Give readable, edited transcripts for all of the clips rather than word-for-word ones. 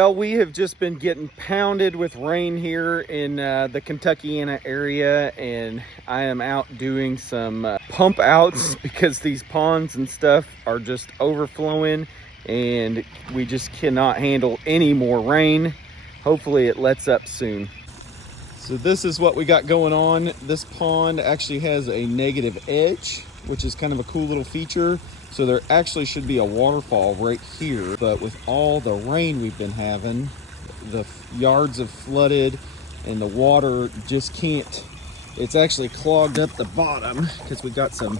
Well, we have just been getting pounded with rain here in the Kentuckiana area, and I am out doing some pump outs because these ponds and stuff are just overflowing and we just cannot handle any more rain. Hopefully it lets up soon. So this is what we got going on. This pond actually has a negative edge, which is kind of a cool little feature. So there actually should be a waterfall right here, but with all the rain we've been having, the yards have flooded and the water just can't, it's actually clogged up the bottom because we got some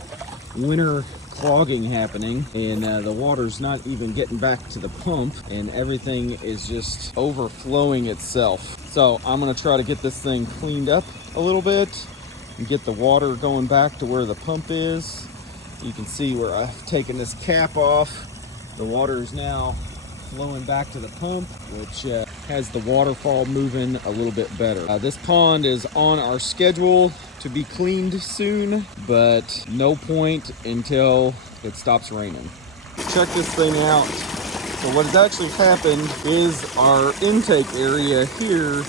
winter clogging happening, and the water's not even getting back to the pump and everything is just overflowing itself. So I'm gonna try to get this thing cleaned up a little bit and get the water going back to where the pump is. You can see where I've taken this cap off. The water is now flowing back to the pump, which has the waterfall moving a little bit better. This pond is on our schedule to be cleaned soon, but no point until it stops raining. Check this thing out. So what has actually happened is our intake area here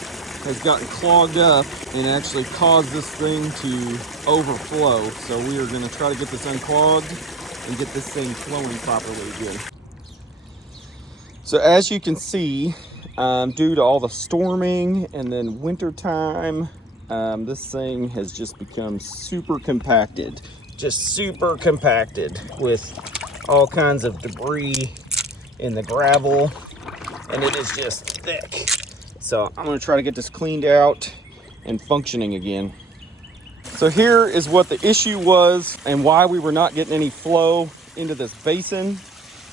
has gotten clogged up and actually caused this thing to overflow. So we are going to try to get this unclogged and get this thing flowing properly again. So as you can see, due to all the storming and then winter time, this thing has just become super compacted. Just super compacted with all kinds of debris in the gravel, and it is just thick. So I'm gonna try to get this cleaned out and functioning again. So here is what the issue was and why we were not getting any flow into this basin.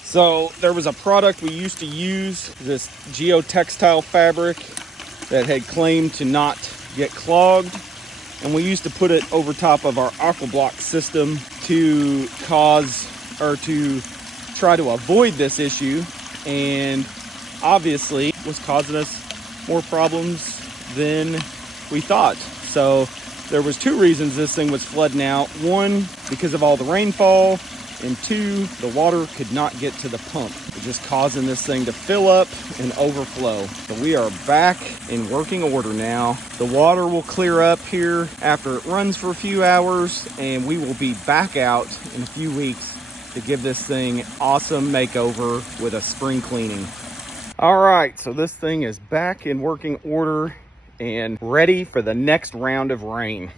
So there was a product we used to use, this geotextile fabric that had claimed to not get clogged. And we used to put it over top of our AquaBlock system to try to avoid this issue. And obviously it was causing us more problems than we thought. So there was two reasons this thing was flooding out. One, because of all the rainfall, and two, the water could not get to the pump. It's just causing this thing to fill up and overflow. So we are back in working order now. The water will clear up here after it runs for a few hours, and we will be back out in a few weeks to give this thing awesome makeover with a spring cleaning. All right, so this thing is back in working order and ready for the next round of rain.